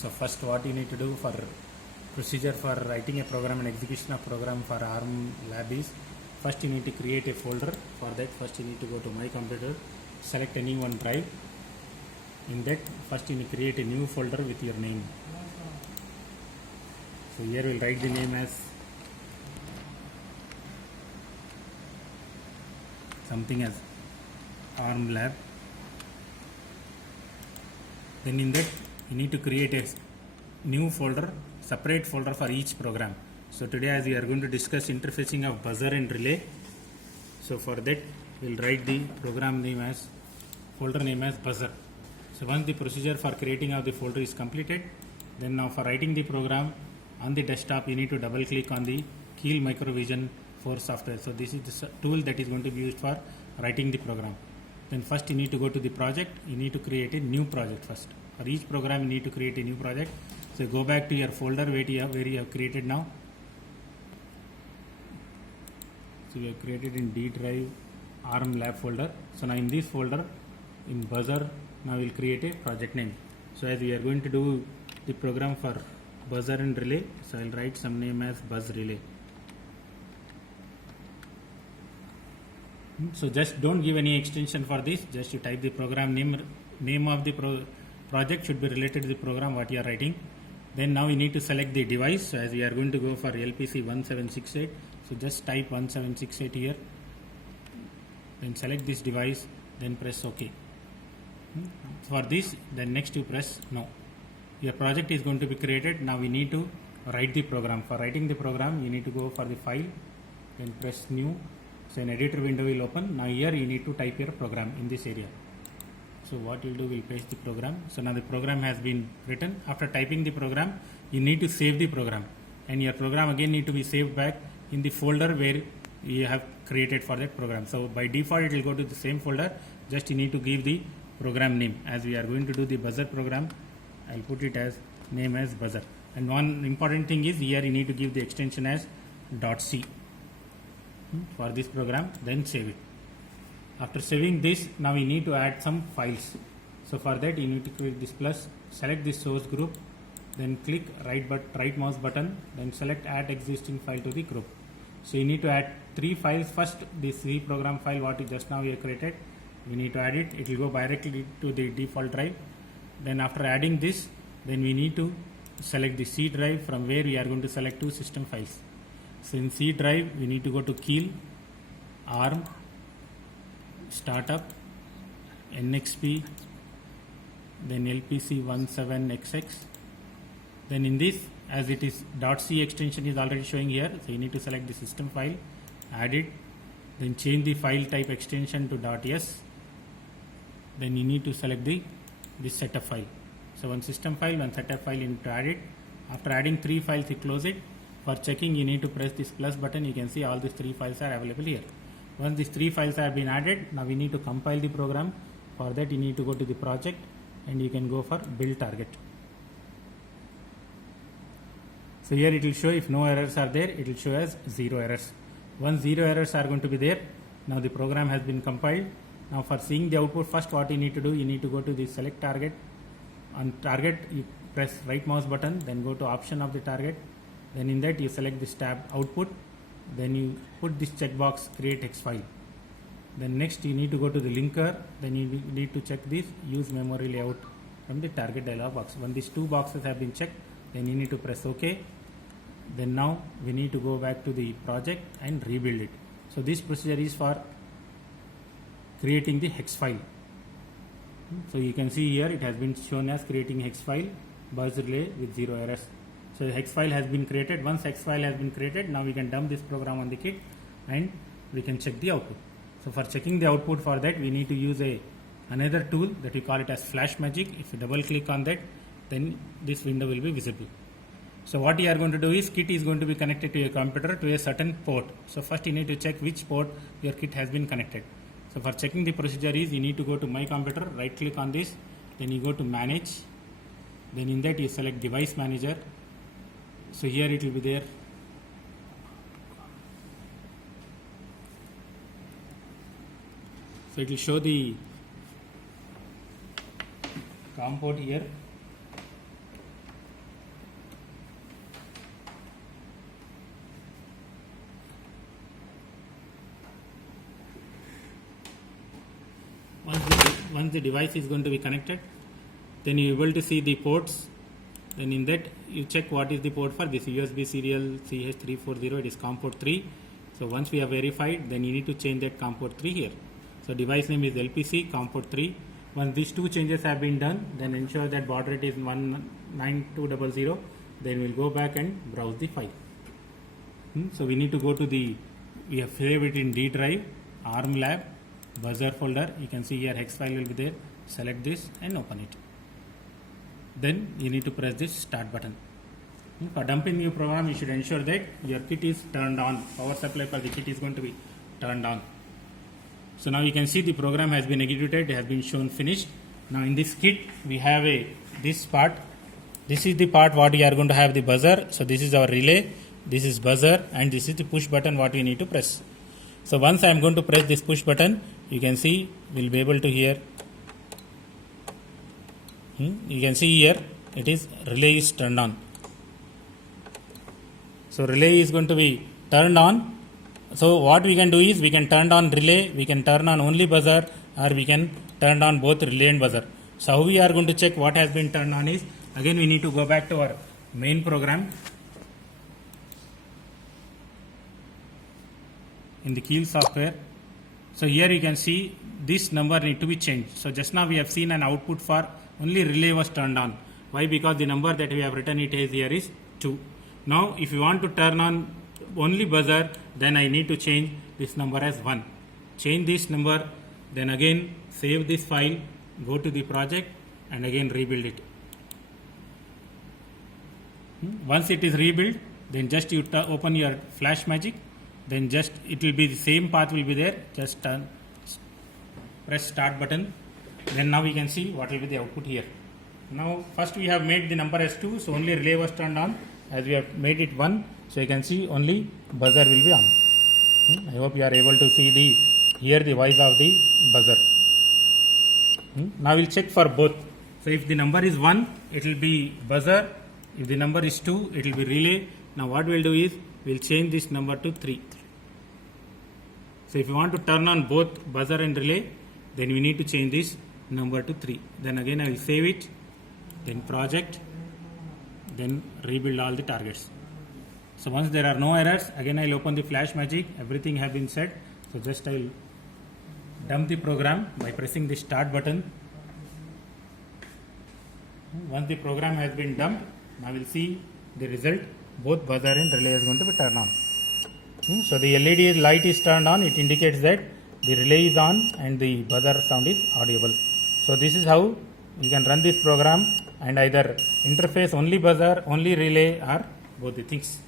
So first what you need to do for procedure for writing a program and execution of program for ARM lab is, first you need to create a folder. For that first you need to go to my computer, select any one drive. In that first you need to create a new folder with your name. So here we'll write the name as something as ARM lab. Then in that you need to create a new folder, separate folder for each program. So today as we are going to discuss interfacing of buzzer and relay, so for that we'll write the program name as, folder name as buzzer. So once the procedure for creating of the folder is completed, then now for writing the program on the desktop you need to double click on the Keel Microvision 4 software. So this is the tool that is going to be used for writing the program. Then first you need to go to the project, you need to create a new project first. For each program you need to create a new project. So go back to your folder where you have created now. So we have created in D drive ARM lab folder. So now in this folder, in buzzer, now we'll create a project name. So as we are going to do the program for buzzer and relay, so I'll write some name as buzz relay. So just don't give any extension for this, just you type the program name of the project should be related to the program what you are writing. Then now we need to select the device. So as we are going to go for LPC 1768, so just type 1768 here, then select this device, then press OK. For this, then next you press no. Your project is going to be created. Now we need to write the program. For writing the program you need to go for the file, then press new. So an editor window will open. Now here you need to type your program in this area. So what you'll do, will paste the program. So now the program has been written. After typing the program, you need to save the program, and your program again need to be saved back in the folder where you have created for that program. So by default it will go to the same folder, just you need to give the program name. As we are going to do the buzzer program, I'll put it as name as buzzer. And one important thing is here you need to give the extension as .c for this program, then save it. After saving this, now we need to add some files. So for that you need to click this plus, select this source group, then click right mouse button, then select add existing file to the group. So you need to add 3 files. First this C program file what is just now we have created, we need to add it. It will go directly to the default drive. Then after adding this, then we need to select the C drive, from where we are going to select 2 system files. So in C drive we need to go to Keel, ARM, startup, NXP, then LPC17XX. Then in this, as it is .c extension is already showing here, so you need to select the system file, add it, then change the file type extension to .s. Then you need to select this setup file. So one system file, one setup file, you need to add it. After adding 3 files, you close it. For checking you need to press this plus button. You can see all these 3 files are available here. Once these 3 files have been added, now we need to compile the program. For that you need to go to the project and you can go for build target. So here it will show if no errors are there, it will show as 0 errors. Once 0 errors are going to be there, now the program has been compiled. Now for seeing the output, first what you need to do, you need to go to the select target. On target you press right mouse button, then go to option of the target. Then in that you select this tab output, then you put this checkbox create hex file. Then next you need to go to the linker, then you need to check this use memory layout from the target dialog box. When these 2 boxes have been checked, then you need to press OK. Then now we need to go back to the project and rebuild it. So this procedure is for creating the hex file. So you can see here it has been shown as creating hex file buzz relay with 0 errors. So the hex file has been created. Once hex file has been created, now we can dump this program on the kit and we can check the output. So for checking the output, for that we need to use another tool that we call it as Flash Magic. If you double click on that, then this window will be visible. So what you are going to do is, kit is going to be connected to your computer to a certain port. So first you need to check which port your kit has been connected. So for checking the procedure is, you need to go to my computer, right click on this, then you go to manage, then in that you select device manager. So here it will be there. So it will show the COM port here. once the device is going to be connected, then you are able to see the ports. Then in that you check what is the port for this USB serial CH340, it is COM port 3. So once we have verified, then you need to change that COM port 3 here. So device name is LPC COM port 3. Once these two changes have been done, then ensure that baud rate is 19200. Then we'll go back and browse the file. So we need to go to we have saved it in D drive, ARM lab, buzzer folder. You can see here hex file will be there. Select this and open it. Then you need to press this start button. For dumping new program, you should ensure that your kit is turned on. Power supply for the kit is going to be turned on. So now you can see the program has been executed, it has been shown finished. Now in this kit, we have this part. This is the part what we are going to have the buzzer. So this is our relay, this is buzzer, and this is the push button what we need to press. So once I am going to press this push button, you can see we'll be able to hear. You can see here it is relay is turned on. So relay is going to be turned on. So what we can do is we can turn on relay, we can turn on only buzzer, or we can turn on both relay and buzzer. So how we are going to check what has been turned on is, again we need to go back to our main program. In the Keel software. So here you can see this number need to be changed. So just now we have seen an output for only relay was turned on. Why? Because the number that we have written it as here is 2. Now if you want to turn on only buzzer, then I need to change this number as 1. Change this number, then again save this file, go to the project and again rebuild it. Once it is rebuilt, then just you open your FlashMagick, then just it will be the same path will be there. Just press start button. Then now we can see what will be the output here. Now first we have made the number as 2, so only relay was turned on. As we have made it 1, so you can see only buzzer will be on. I hope you are able to see hear the voice of the buzzer. Now we'll check for both. So if the number is 1, it will be buzzer. If the number is 2, it will be relay. Now what we'll do is we'll change this number to 3. So if you want to turn on both buzzer and relay, then we need to change this number to 3. Then again I will save it, then project, then rebuild all the targets. So once there are no errors, again I will open the FlashMagick, everything have been set. So just I will dump the program by pressing the start button. Once the program has been dumped, now we will see the result. Both buzzer and relay is going to be turned on. So the LED light is turned on, it indicates that the relay is on and the buzzer sound is audible. So this is how you can run this program and either interface only buzzer, only relay, or both the things.